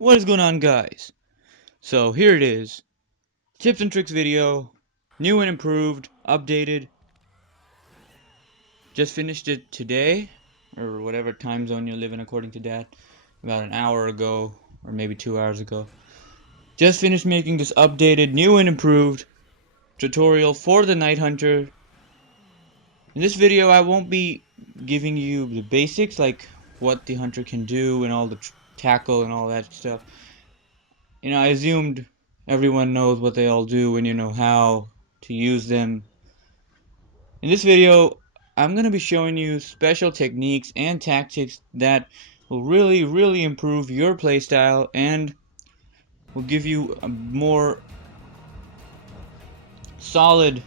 What is going on, guys? So here it is, tips and tricks video, new and improved, updated. Just finished it today, or whatever time zone you live in according to that, about an hour ago, or maybe 2 hours ago. Just finished making this updated, new and improved tutorial for the Night Hunter. In this video I won't be giving you the basics, like what the hunter can do and all the tackle and all that stuff. I assumed everyone knows what they all do and how to use them. In this video, I'm going to be showing you special techniques and tactics that will really improve your playstyle and will give you a more solid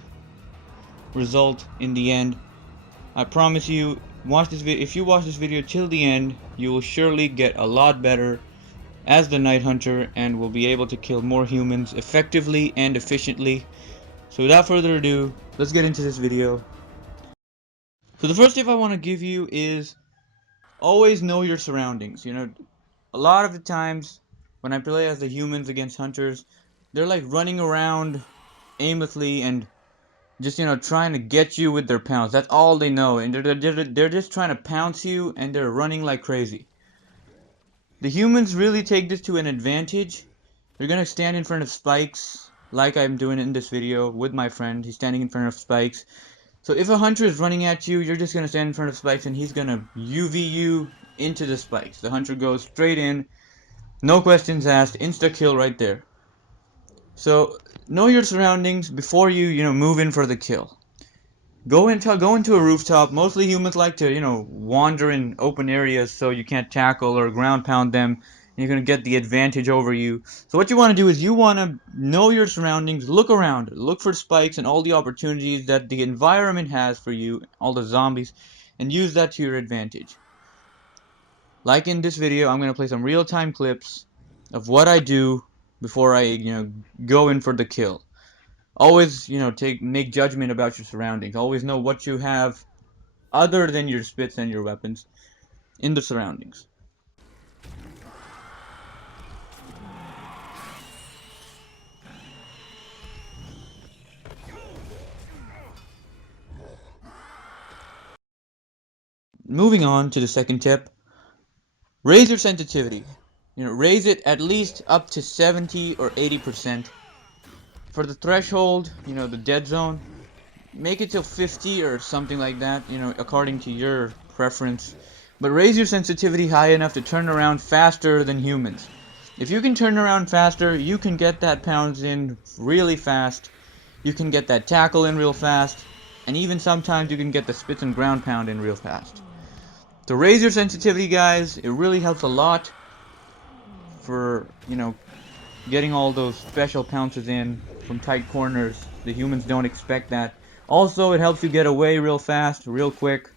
result in the end. I promise you, if you watch this video till the end, you will surely get a lot better as the Night Hunter and will be able to kill more humans effectively and efficiently. So without further ado, let's get into this video. So the first tip I want to give you is always know your surroundings. A lot of the times when I play as the humans against hunters, they're like running around aimlessly and just trying to get you with their pounce. That's all they know, and they're just trying to pounce you, and they're running like crazy. The humans really take this to an advantage. They're gonna stand in front of spikes, like I'm doing in this video with my friend. He's standing in front of spikes. So if a hunter is running at you, you're just gonna stand in front of spikes, and he's gonna UV you into the spikes. The hunter goes straight in, no questions asked, insta kill right there. So know your surroundings before you move in for the kill. Go into a rooftop. Mostly humans like to wander in open areas so you can't tackle or ground pound them. And you're gonna get the advantage over you. So what you want to do is you want to know your surroundings. Look around. Look for spikes and all the opportunities that the environment has for you, all the zombies, and use that to your advantage. Like in this video, I'm gonna play some real-time clips of what I do before I go in for the kill. Always make judgment about your surroundings. Always know what you have other than your spits and your weapons in the surroundings. Moving on to the second tip, raise your sensitivity. Raise it at least up to 70 or 80%. For the threshold, the dead zone, make it till 50 or something like that, according to your preference. But raise your sensitivity high enough to turn around faster than humans. If you can turn around faster, you can get that pounds in really fast. You can get that tackle in real fast. And even sometimes you can get the spits and ground pound in real fast. So raise your sensitivity, guys. It really helps a lot for, getting all those special pounces in from tight corners. The humans don't expect that. Also, it helps you get away real fast, real quick.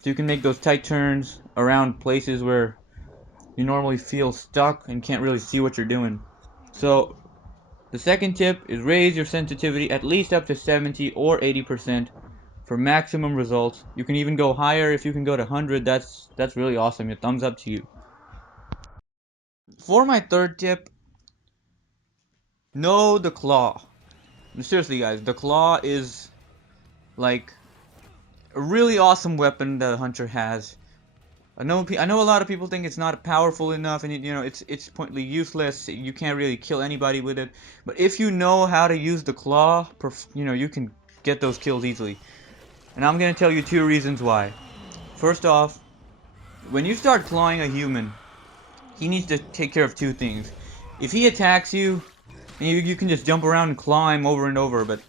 So you can make those tight turns around places where you normally feel stuck and can't really see what you're doing. So the second tip is raise your sensitivity at least up to 70 or 80% for maximum results. You can even go higher. If you can go to 100, that's really awesome. Your thumbs up to you. For my third tip, know the claw. Seriously, guys, the claw is like a really awesome weapon that a hunter has. I know a lot of people think it's not powerful enough, and it's pointedly useless. You can't really kill anybody with it. But if you know how to use the claw, you can get those kills easily. And I'm gonna tell you 2 reasons why. First off, when you start clawing a human, he needs to take care of 2 things. If he attacks you, you can just jump around and claw him over and over, but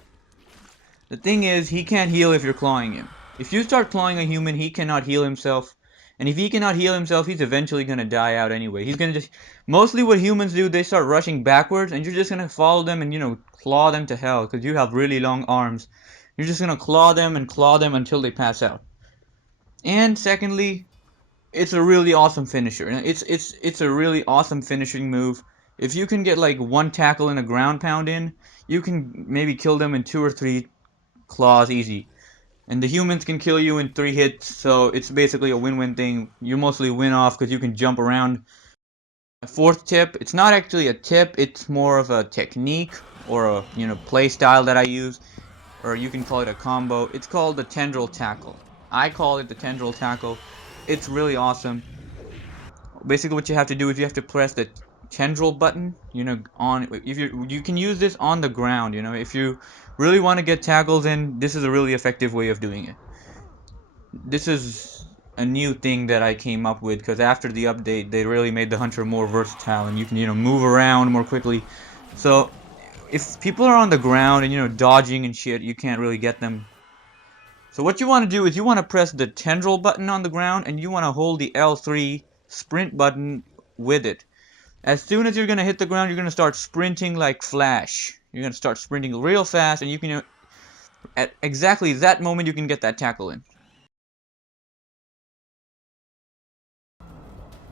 the thing is, he can't heal if you're clawing him. If you start clawing a human, he cannot heal himself. And if he cannot heal himself, he's eventually gonna die out anyway. He's gonna just... Mostly what humans do, they start rushing backwards, and you're just gonna follow them and, claw them to hell, because you have really long arms. You're just gonna claw them until they pass out. And secondly, it's a really awesome finisher. It's a really awesome finishing move. If you can get like 1 tackle and a ground pound in, you can maybe kill them in 2 or 3 claws easy. And the humans can kill you in 3 hits, so it's basically a win-win thing. You mostly win off because you can jump around My fourth tip, it's not actually a tip, it's more of a technique or a play style that I use, or you can call it a combo. It's called the Tendril Tackle. I call it the Tendril Tackle. It's really awesome. Basically what you have to do is you have to press the tendril button, on if you can use this on the ground, if you really want to get tackles in, this is a really effective way of doing it. This is a new thing that I came up with because after the update they really made the hunter more versatile and you can move around more quickly. So if people are on the ground and dodging and shit, you can't really get them. So what you want to do is you want to press the tendril button on the ground and you want to hold the L3 sprint button with it. As soon as you're going to hit the ground, you're going to start sprinting like Flash. You're going to start sprinting real fast, and you can, at exactly that moment, you can get that tackle in.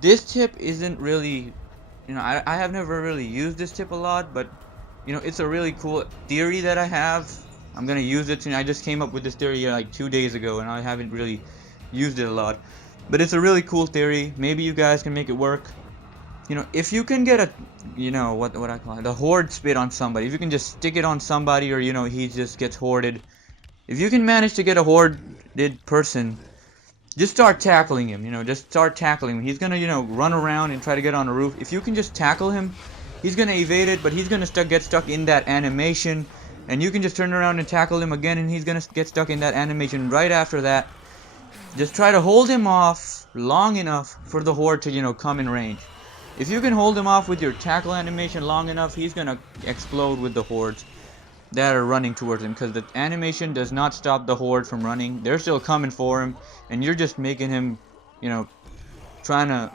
This tip isn't really, I have never really used this tip a lot, but, it's a really cool theory that I have. I'm going to use it, and I just came up with this theory like 2 days ago, and I haven't really used it a lot. But it's a really cool theory. Maybe you guys can make it work. If you can get a, what I call it, a horde spit on somebody, if you can just stick it on somebody, or he just gets hoarded, if you can manage to get a hoarded person, just start tackling him. Just start tackling him. He's gonna run around and try to get on a roof. If you can just tackle him, he's gonna evade it, but he's gonna get stuck in that animation, and you can just turn around and tackle him again, and he's gonna get stuck in that animation right after that. Just try to hold him off long enough for the horde to come in range. If you can hold him off with your tackle animation long enough, he's gonna explode with the hordes that are running towards him, because the animation does not stop the horde from running. They're still coming for him, and you're just making him, trying to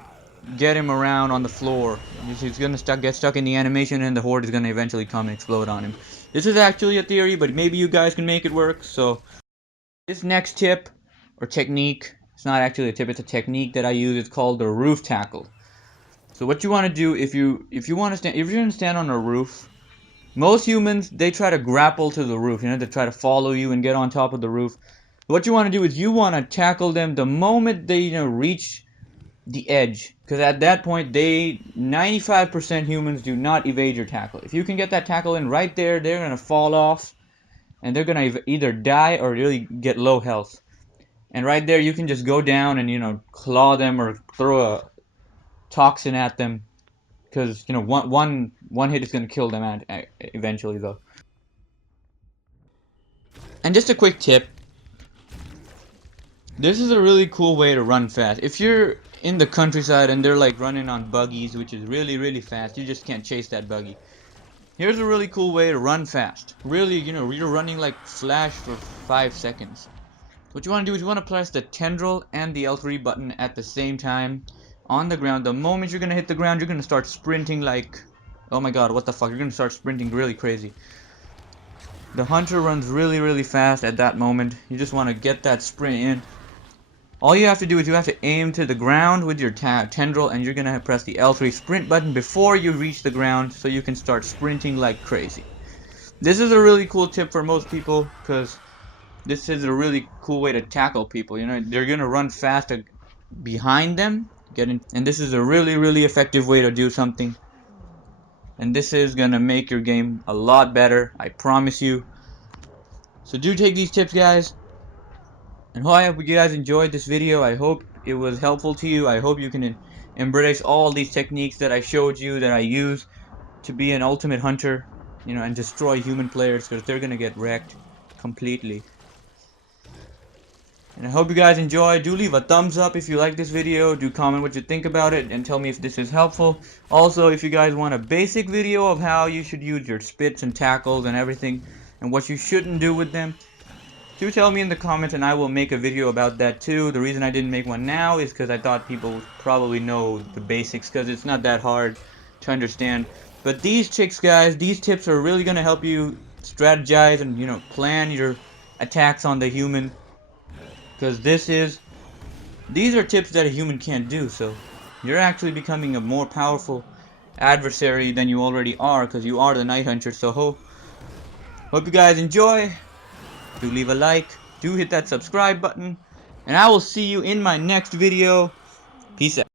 get him around on the floor. He's gonna get stuck in the animation, and the horde is gonna eventually come and explode on him. This is actually a theory, but maybe you guys can make it work. So this next tip or technique, it's not actually a tip, it's a technique that I use. It's called the roof tackle. So what you want to do, if you're going to stand on a roof, most humans, they try to grapple to the roof, they try to follow you and get on top of the roof. What you want to do is you want to tackle them the moment they reach the edge, because at that point 95% humans do not evade your tackle. If you can get that tackle in right there, they're going to fall off and they're going to either die or really get low health. And right there you can just go down and claw them or throw a toxin at them, because one hit is going to kill them eventually though. And just a quick tip, this is a really cool way to run fast. If you're in the countryside and they're like running on buggies, which is really fast, you just can't chase that buggy. Here's a really cool way to run fast. Really, you're running like Flash for 5 seconds. What you want to do is you want to press the tendril and the L3 button at the same time on the ground. The moment you're going to hit the ground, you're going to start sprinting like, oh my god, what the fuck, you're going to start sprinting really crazy. The hunter runs really fast at that moment. You just want to get that sprint in. All you have to do is you have to aim to the ground with your tendril, and you're going to press the L3 sprint button before you reach the ground, so you can start sprinting like crazy. This is a really cool tip for most people, because this is a really cool way to tackle people. They're going to run fast behind them, and this is a really effective way to do something. And this is going to make your game a lot better, I promise you. So do take these tips, guys. And I hope you guys enjoyed this video. I hope it was helpful to you. I hope you can embrace all these techniques that I showed you, that I use to be an ultimate hunter, and destroy human players, because they're gonna get wrecked completely. And I hope you guys enjoy. Do leave a thumbs up if you like this video. Do comment what you think about it and tell me if this is helpful. Also, if you guys want a basic video of how you should use your spits and tackles and everything, and what you shouldn't do with them, do tell me in the comments and I will make a video about that too. The reason I didn't make one now is because I thought people probably know the basics, because it's not that hard to understand. But these tricks, guys, these tips are really going to help you strategize and plan your attacks on the human, because these are tips that a human can't do. So you're actually becoming a more powerful adversary than you already are, because you are the Night Hunter. So hope you guys enjoy. Do leave a like, do hit that subscribe button, and I will see you in my next video. Peace out.